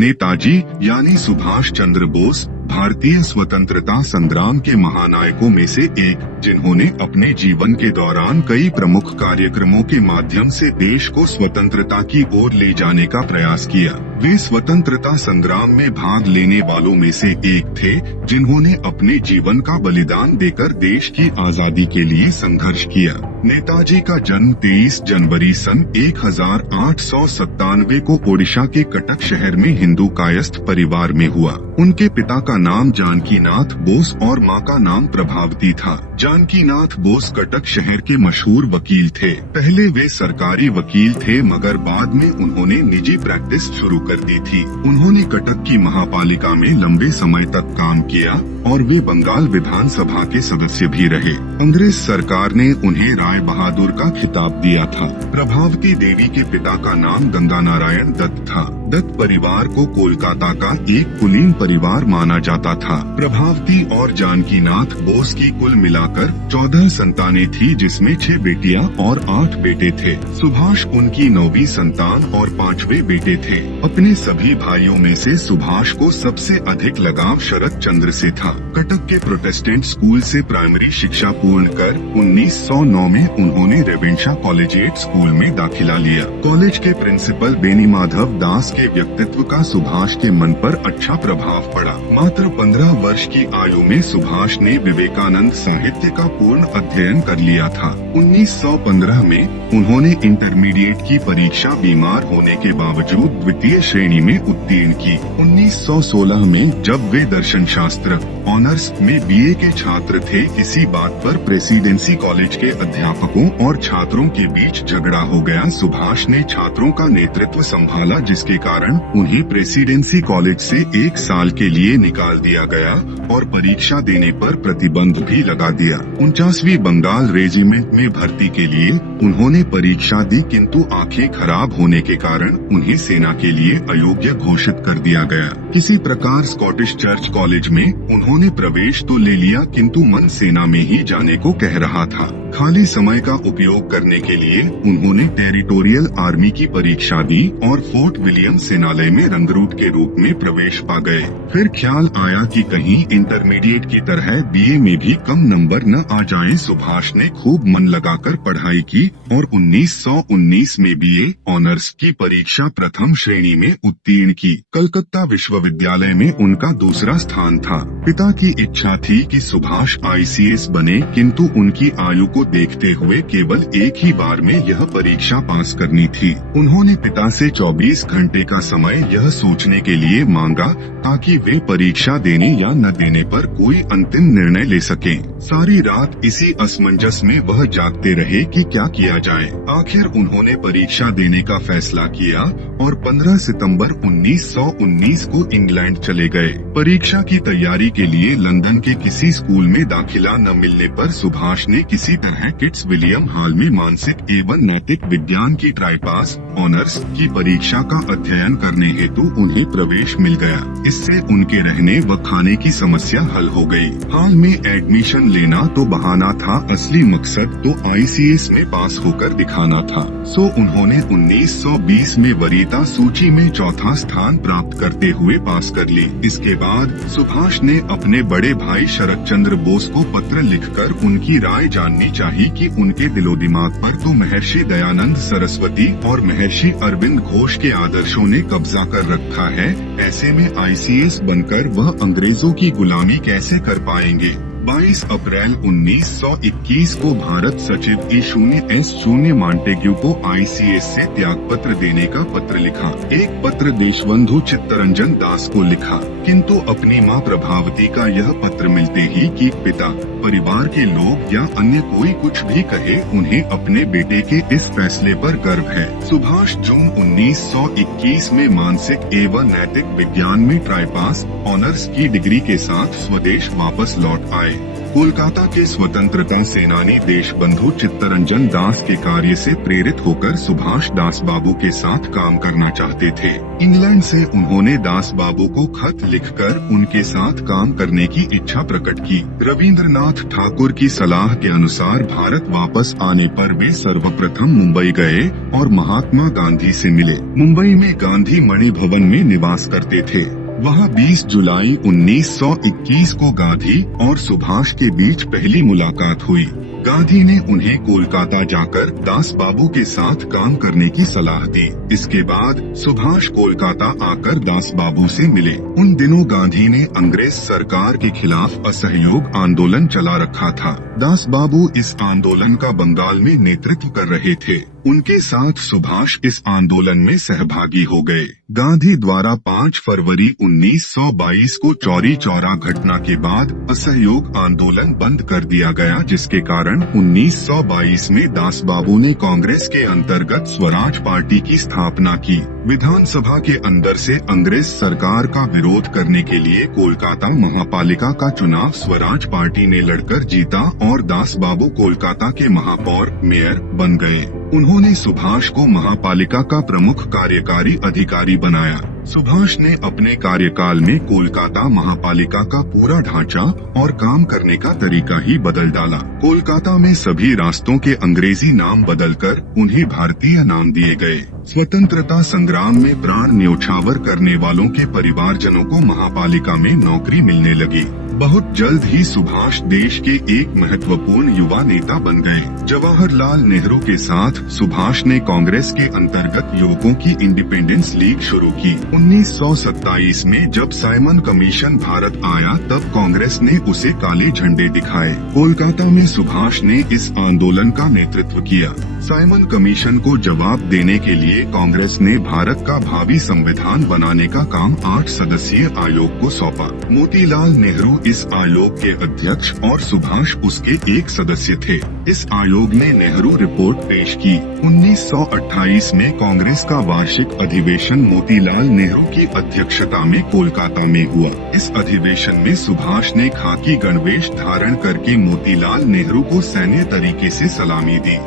नेताजी यानी सुभाष चंद्र बोस भारतीय स्वतंत्रता संग्राम के महानायकों में से एक, जिन्होंने अपने जीवन के दौरान कई प्रमुख कार्यक्रमों के माध्यम से देश को स्वतंत्रता की ओर ले जाने का प्रयास किया। वे स्वतंत्रता संग्राम में भाग लेने वालों में से एक थे, जिन्होंने अपने जीवन का बलिदान देकर देश की आजादी के लिए संघर्ष किया। नेताजी का जन्म 23 जनवरी सन 1897 को ओडिशा के कटक शहर में हिंदू कायस्थ परिवार में हुआ। उनके पिता का नाम जानकीनाथ बोस और मां का नाम प्रभावती था। जानकीनाथ बोस कटक शहर के मशहूर वकील थे। पहले वे सरकारी वकील थे, मगर बाद में उन्होंने निजी प्रैक्टिस शुरू कर दी थी। उन्होंने कटक की महापालिका में लंबे समय तक काम किया और वे बंगाल विधानसभा के सदस्य भी रहे। अंग्रेज सरकार ने उन्हें राय बहादुर का खिताब दिया था। प्रभावती देवी के पिता का नाम गंगा नारायण दत्त था। दत्त परिवार को कोलकाता का एक कुलीन परिवार माना जाता था। प्रभावती और जानकीनाथ बोस की कुल मिलाकर 14 संतानें थी, जिसमें 6 बेटियां और 8 बेटे थे। सुभाष उनकी 9वीं संतान और 5वें बेटे थे। अपने सभी भाइयों में से सुभाष को सबसे अधिक लगाव शरद चंद्र से था। कटक के प्रोटेस्टेंट स्कूल से प्राइमरी शिक्षा पूर्ण कर 1909 में उन्होंने रेवेंशा कॉलेजिएट स्कूल में दाखिला लिया। कॉलेज के प्रिंसिपल बेनीमाधव दास के व्यक्तित्व का सुभाष के मन पर अच्छा प्रभाव पड़ा। मात्र 15 वर्ष की आयु में सुभाष ने विवेकानंद साहित्य का पूर्ण अध्ययन कर लिया था। 1915 में उन्होंने इंटरमीडिएट की परीक्षा बीमार होने के बावजूद द्वितीय श्रेणी में उत्तीर्ण की। 1916 में जब वे दर्शन शास्त्र ऑनर्स में बीए के छात्र थे, इसी बात पर प्रेसिडेंसी कॉलेज के अध्यापकों और छात्रों के बीच झगड़ा हो गया। सुभाष ने छात्रों का नेतृत्व संभाला, जिसके कारण उन्हें प्रेसिडेंसी कॉलेज से 1 साल के लिए निकाल दिया गया और परीक्षा देने पर प्रतिबंध भी लगा दिया। 49वीं बंगाल रेजिमेंट में भर्ती के लिए उन्होंने परीक्षा दी, किंतु आंखें खराब होने के कारण उन्हें सेना के लिए अयोग्य घोषित कर दिया गया। किसी प्रकार स्कॉटिश चर्च कॉलेज में उन्होंने प्रवेश तो ले लिया, किंतु मन सेना में ही जाने को कह रहा था। खाली समय का उपयोग करने के लिए उन्होंने टेरिटोरियल आर्मी की परीक्षा दी और फोर्ट विलियम सेनालय में रंगरूट के रूप में प्रवेश पा गए। फिर ख्याल आया कि कहीं इंटरमीडिएट की तरह बीए में भी कम नंबर न आ जाएं। सुभाष ने खूब मन लगाकर पढ़ाई की और 1919 में बीए ऑनर्स की परीक्षा प्रथम श्रेणी में उत्तीर्ण की। कलकत्ता विश्वविद्यालय में उनका दूसरा स्थान था। पिता की इच्छा थी कि सुभाष ICS बने, किंतु उनकी आयु को देखते हुए केवल एक ही बार में यह परीक्षा पास करनी थी। उन्होंने पिता से 24 घंटे का समय यह सोचने के लिए मांगा ताकि वे परीक्षा देने या न देने पर कोई अंतिम निर्णय ले सकें। सारी रात इसी असमंजस में वह जागते रहे कि क्या किया जाए। आखिर उन्होंने परीक्षा देने का फैसला किया और 15 सितंबर 1919 को इंग्लैंड चले गए। परीक्षा की तैयारी के लिए लंदन के किसी स्कूल में दाखिला न मिलने पर सुभाष ने किसी तरह किट्स विलियम हॉल में मानसिक एवं नैतिक विज्ञान की ट्राइपास ऑनर्स की परीक्षा का अध्ययन करने हेतु उन्हें प्रवेश मिल गया। इससे उनके रहने व खाने की समस्या हल हो गई। हाल में एडमिशन लेना तो बहाना था, असली मकसद तो ICS में पास होकर दिखाना था। सो उन्होंने 1920 में वरीयता सूची में 4था स्थान प्राप्त करते हुए पास कर ली। इसके बाद सुभाष ने अपने बड़े भाई शरद चंद्र बोस को पत्र लिखकर उनकी राय जाननी चाहिए कि उनके दिलो दिमाग पर तो महर्षि दयानंद सरस्वती और महर्षि अरविंद घोष के आदर्शों ने कब्जा कर रखा है। ऐसे में ICS बनकर वह अंग्रेजों की गुलामी कैसे कर पाएंगे। 22 अप्रैल 1921 को भारत सचिव E0S0 मांटेग्यू को ICS से त्याग पत्र देने का पत्र लिखा। एक पत्र देशबंधु चित्तरंजन दास को लिखा, किंतु अपनी मां प्रभावती का यह पत्र मिलते ही कि पिता, परिवार के लोग या अन्य कोई कुछ भी कहे, उन्हें अपने बेटे के इस फैसले पर गर्व है। सुभाष जून 1921 में मानसिक एवं नैतिक विज्ञान में ट्राइपास ऑनर्स की डिग्री के साथ स्वदेश वापस लौट आए। कोलकाता के स्वतंत्रता सेनानी देशबंधु चित्तरंजन दास के कार्य से प्रेरित होकर सुभाष दास बाबू के साथ काम करना चाहते थे। इंग्लैंड से उन्होंने दास बाबू को खत लिखकर उनके साथ काम करने की इच्छा प्रकट की। रविंद्रनाथ ठाकुर की सलाह के अनुसार भारत वापस आने पर वे सर्वप्रथम मुंबई गए और महात्मा गांधी से मिले। मुंबई में गांधी मणि भवन में निवास करते थे। वहाँ 20 जुलाई 1921 को गांधी और सुभाष के बीच पहली मुलाकात हुई। गांधी ने उन्हें कोलकाता जाकर दास बाबू के साथ काम करने की सलाह दी। इसके बाद सुभाष कोलकाता आकर दास बाबू से मिले। उन दिनों गांधी ने अंग्रेज सरकार के खिलाफ असहयोग आंदोलन चला रखा था। दास बाबू इस आंदोलन का बंगाल में नेतृत्व कर रहे थे। उनके साथ सुभाष इस आंदोलन में सहभागी हो गए। गांधी द्वारा 5 फरवरी 1922 को चौरी चौरा घटना के बाद असहयोग आंदोलन बंद कर दिया गया, जिसके कारण 1922 में दास बाबू ने कांग्रेस के अंतर्गत स्वराज पार्टी की स्थापना की। विधानसभा के अंदर से अंग्रेज सरकार का विरोध करने के लिए कोलकाता महापालिका का चुनाव स्वराज पार्टी ने लड़कर जीता और दास बाबू कोलकाता के महापौर मेयर बन गए। उन्होंने सुभाष को महापालिका का प्रमुख कार्यकारी अधिकारी बनाया। सुभाष ने अपने कार्यकाल में कोलकाता महापालिका का पूरा ढांचा और काम करने का तरीका ही बदल डाला। कोलकाता में सभी रास्तों के अंग्रेजी नाम बदलकर उन्हें भारतीय नाम दिए गए। स्वतंत्रता संग्राम में प्राण न्योछावर करने वालों के परिवारजनों को महापालिका में नौकरी मिलने लगी। बहुत जल्द ही सुभाष देश के एक महत्वपूर्ण युवा नेता बन गए। जवाहरलाल नेहरू के साथ सुभाष ने कांग्रेस के अंतर्गत युवकों की इंडिपेंडेंस लीग शुरू की। 1927 में जब साइमन कमीशन भारत आया तब कांग्रेस ने उसे काले झंडे दिखाए। कोलकाता में सुभाष ने इस आंदोलन का नेतृत्व किया। साइमन कमीशन को जवाब देने के लिए कांग्रेस ने भारत का भावी संविधान बनाने का काम 8 सदस्यीय आयोग को सौंपा। मोतीलाल नेहरू इस आयोग के अध्यक्ष और सुभाष उसके एक सदस्य थे। इस आयोग ने नेहरू रिपोर्ट पेश की। 1928 में कांग्रेस का वार्षिक अधिवेशन मोतीलाल नेहरू की अध्यक्षता में कोलकाता में हुआ। इस अधिवेशन में सुभाष ने खाकी गणवेश धारण करके मोतीलाल नेहरू को सैन्य तरीके से सलामी दी।